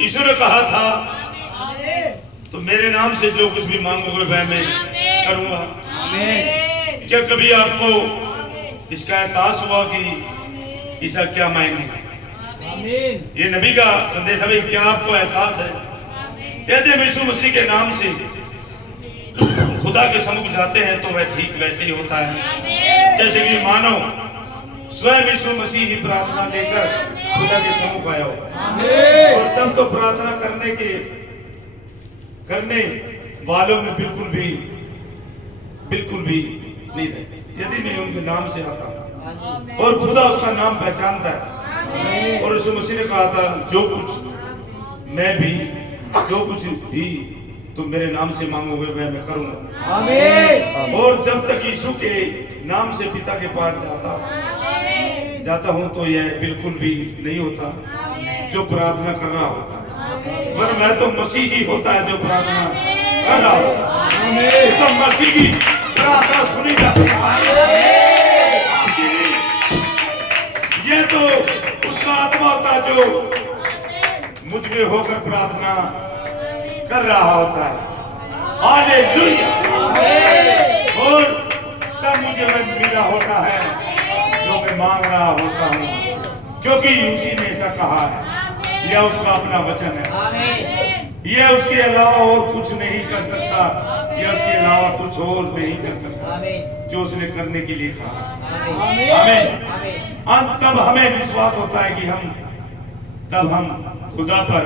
ईश्वर ने कहा था तो मेरे नाम से जो कुछ भी मांगोगे वह मैं करूंगा। क्या कभी आपको इसका एहसास हुआ कि ईसा क्या मायने है? ये नबी का संदेश है। क्या आपको एहसास है? यदि यीशु मसीह के नाम से खुदा के सम्मुख जाते हैं तो वह ठीक वैसे ही होता है जैसे कि मानव स्वयं यीशु मसीह ही प्रार्थना लेकर खुदा के सम्मुख आया हो। और तब तो प्रार्थना करने वालों में बिल्कुल भी नहीं रहते यदि मैं उनके नाम से आता हूं और खुदा उसका नाम पहचानता है। और यीशु मसीह ने कहा था जो कुछ भी तुम मेरे नाम से मांगोगे वह मैं करूंगा। और जब तक यीशु के नाम से पिता के पास जाता हूं तो यह बिल्कुल भी नहीं होता जो प्रार्थना कर रहा होता है, पर वह तो मसीह ही होता है जो प्रार्थना कर रहा होता है। तो मसीह की प्रार्थना सुनी जाती है। यह तो उसका आत्मा होता है जो मुझ में होकर प्रार्थना कर रहा होता है। हालेलुया। और तब मुझे वह मिला होता है जो मैं मांग रहा होता हूँ, क्योंकि उसी ने ऐसा कहा है। यह उसका अपना वचन है। यह उसके अलावा और कुछ नहीं कर सकता। यह उसके अलावा कुछ और नहीं कर सकता जो उसने करने के लिए कहा। आमीन। तब हमें विश्वास होता है कि तब हम खुदा पर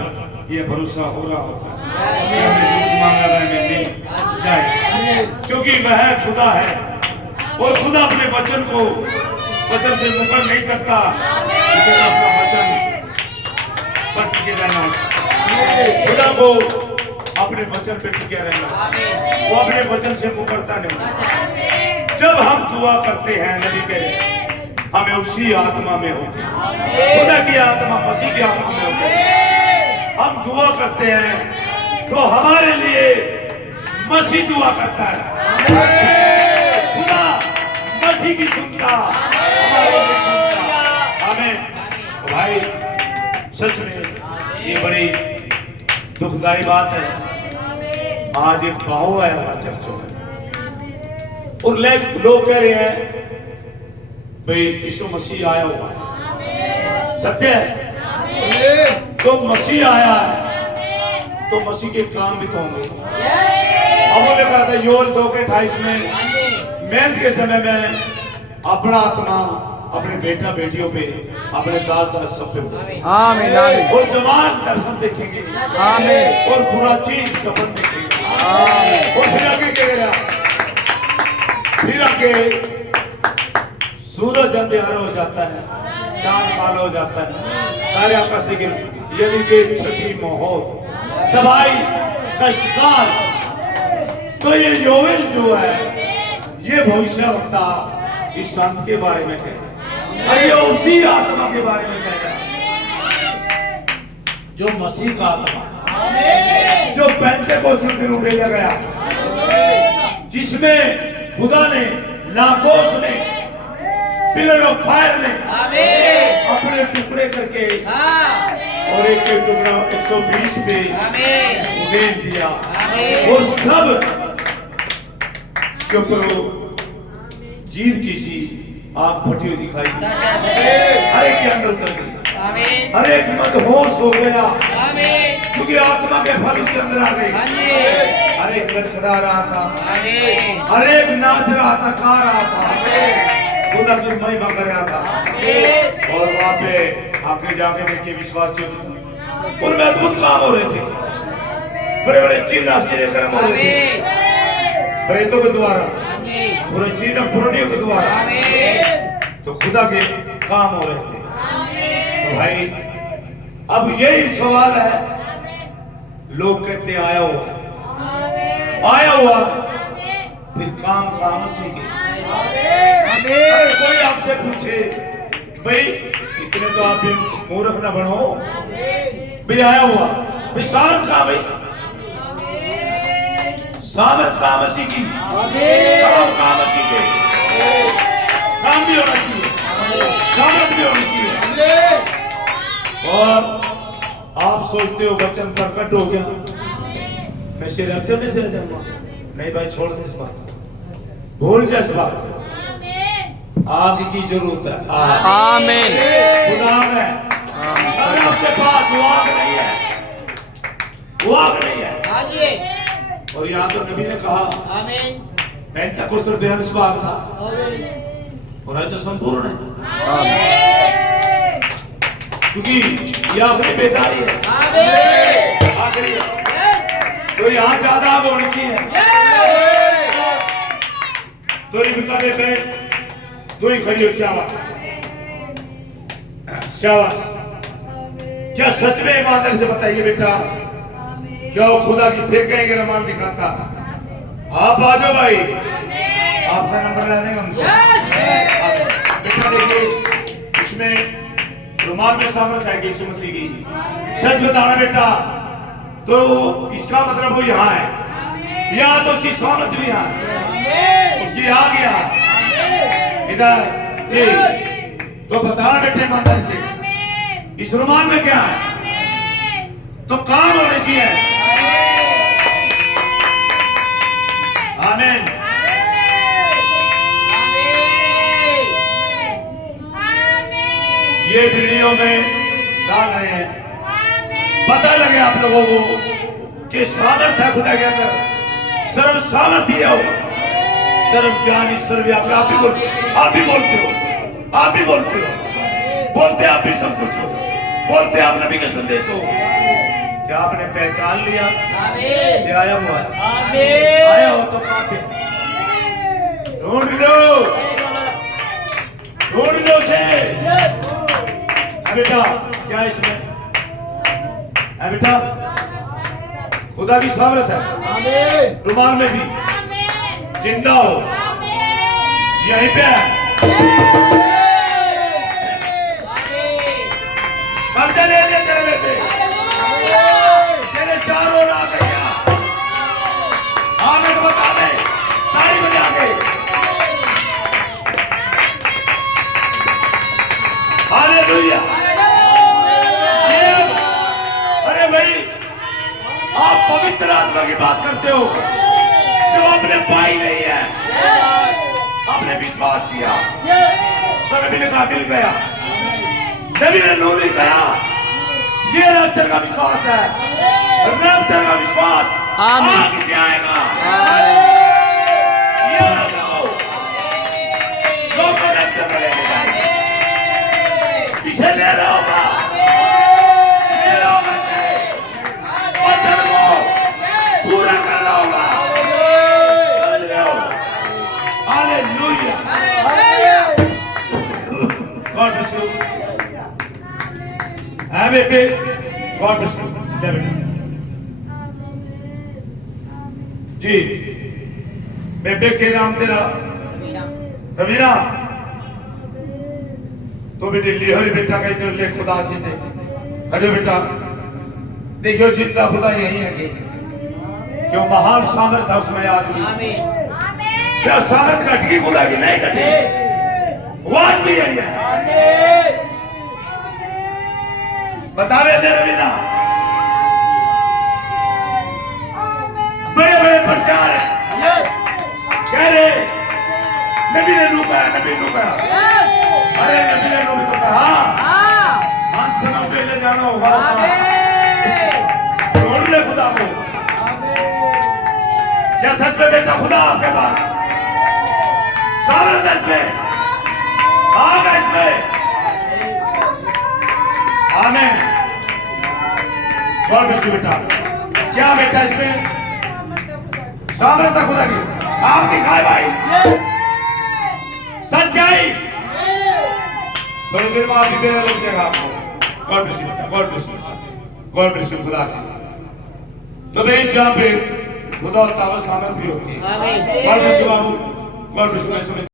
यह भरोसा हो रहा होता है कि हमने जो कुछ मांगा वह मिल जाए, क्योंकि वह खुदा है और खुदा अपने वचन से मुकर नहीं सकता। उसे अपना वचन पर टिके रहना होता है। खुदा को अपने वचन पे टिके रहना, वो अपने वचन से मुकरता नहीं। जब हम दुआ करते हैं नबी कह रहे हमें उसी आत्मा में हो, खुदा की आत्मा मसीह की आत्मा में हो। हम दुआ करते हैं तो हमारे लिए मसीह दुआ करता है। खुदा मसीह की सुनता, हमारे लिए सुनता। आमीन। भाई सच में ये बड़ी दुखदाई बात है। आज एक बाहु आया हुआ चर्चों में और लोग कह रहे हैं भाई यीशु मसीह आया हुआ है। सत्य है। तो मसीह आया है तो मसीह के काम भी तो होंगे। अब उन्होंने कहा था योल 2:28 में मेहनत के समय में अपना आत्मा अपने बेटा बेटियों पे, अपने दास सब पे होगा। आमीन। और जवान दर्शन देखेंगे। आमीन। और बुरा चीज सपन देखेंगे। आमीन। और फिर आगे क्या करेगा? फिर आगे सूरज अंधेरा हो जाता है, चांद काला हो जाता है, तारे आकाश से यानी कि छठी मोहर, तबाही, कष्टकाल। तो ये योवेल जो है ये भविष्यवक्ता इस संत के बारे में कह रहा है और ये उसी आत्मा के बारे में कह रहा है जो मसीह का आत्मा, जो पेंटेकोस्त दिन उड़ेला गया, जिसमें खुदा ने लागोस ने पिलर ऑफ फायर ने अपने टुकड़े करके और एक टुकड़ा 120 पे उड़ेल दिया। वो सब के ऊपर जीव की सी आग फटी हुई दिखाई दी। हर एक के अंदर उतर गई। हर एक मदहोश हो गया क्योंकि आत्मा के फल उसके अंदर आ गए। हर एक लड़खड़ा रहा था, हर एक नाच रहा था, गा रहा था, खुदा की महिमा कर रहा था। और वहां पे आगे जाके देखे विश्वास उनमें अद्भुत काम हो रहे थे, बड़े बड़े चिन्ह आश्चर्य कर्म हो रहे थे प्रेतों के द्वारा, पूरे चिन्ह पुरानियों के द्वारा। तो खुदा के काम हो रहे थे। तो भाई अब यही सवाल है, लोग कहते आया हुआ फिर काम मसीह के। अगर कोई आपसे पूछे भाई इतने तो आप मूर्ख न बनो, भाई आया हुआ भाई सामर्थ कहां? भाई सामर्थ कहां मसीह की? काम कहां मसीह के? काम भी होना चाहिए, सामर्थ भी होनी चाहिए। और आप सोचते हो वचन प्रकट हो गया, मैं सिर्फ में चले जाऊंगा। नहीं भाई, छोड़ दे इस बात, भूल जा इस बात। आग की जरूरत है। आमीन। खुदा में अगर आपके पास वो आग नहीं है, वो आग नहीं है। और यहाँ तो नबी ने कहा पेंटेकोस्त बेहद आग था, और आज तो संपूर्ण है, क्योंकि ये आखिरी बेकारी है, आखिरी है। तो यहाँ ज्यादा आग होनी चाहिए। तो रिबिका बेबे दो ही खड़ी हो, शाबाश शाबाश। क्या सच में ईमानदारी से बताइए बेटा, क्या वो खुदा की फिर कहेंगे रमान दिखाता? आप आ जाओ भाई, आपका नंबर ले देंगे हम तो। बेटा देखिए, इसमें रुमाल में सामर्थ है कि यीशु मसीह की। सच बताना बेटा, तो इसका मतलब वो यहाँ है, यहाँ तो उसकी सामर्थ भी यहाँ है, उसकी आ गया इधर जी। तो बताना बेटे ईमानदारी से, इस रुमाल में क्या है? तो काम होने चाहिए। आमीन। ये वीडियो में डाल रहे हैं, पता लगे आप लोगों को कि सामर्थ है खुदा के अंदर, सर्व सामर्थ्य हो, सर्व ज्ञानी, सर्वव्यापी। आप भी बोलते हो, आप भी बोलते हो, बोलते आप भी सब कुछ हो, बोलते आप नबी का संदेश हो। क्या आपने पहचान लिया? ये आया हुआ है, आया हो तो काफी। ढूंढ लो से। बेटा क्या इसमें है? बेटा खुदा की सामर्थ है, रुमाल में भी जिंदा हो, यहीं पे है। कब्जा ले ले तेरे बेटे, तेरे चारों ओर आ गया। आमिर बता दे, ताली बजा के। हालेलुया। अरे भाई, आप पवित्र आत्मा की बात करते हो, जब आपने पाई नहीं है, आपने विश्वास किया, तो नबी ने कहा मिल गया। नबी ने नूरी कहा, ये रैप्चर का विश्वास है, रैप्चर का विश्वास आगे से आएगा। ये लोग रैप्चर में लेके जाएंगे, इसे ले रहा होगा, वचन को पूरा करना होगा। समझ रहे हो? हालेलुया। God bless you. है बेटे, गॉड ब्लेस यू। ले बेटा जी। बेबे के नाम तेरा रवीना। तो बेटे लिहरी बेटा का इधर ले, खुदा से दे खड़े बेटा। देखियो जितना खुदा यही है कि क्यों महान सामर्थ है उसमें आज भी। क्या सामर्थ घटगी खुदा की नहीं घटी, आवाज भी यही है। बता रहे थे रवीना, बड़े बड़े प्रचार है, कह रहे नबी ने लूका, नबी लूका। अरे नबी ने लोग तो कहा मानसनों पे ले जाना होगा, छोड़ ले खुदा को। क्या सच में बेटा खुदा आपके पास सामर्थ है इसमें, आग है इसमें? आमीन। गॉड ब्लेस यू बेटा। क्या बेटा इसमें सामर्थ है खुदा की? आप दिखाए भाई सच्चाई। थोड़ी देर में आप भी देने लग जाएगा आपको। गॉड ब्लेस यू बेटा, God bless you, God bless you. खुदा से तो भाई जहाँ पे खुदा ताकत सामर्थ भी होती है। God bless you Babu, God bless you.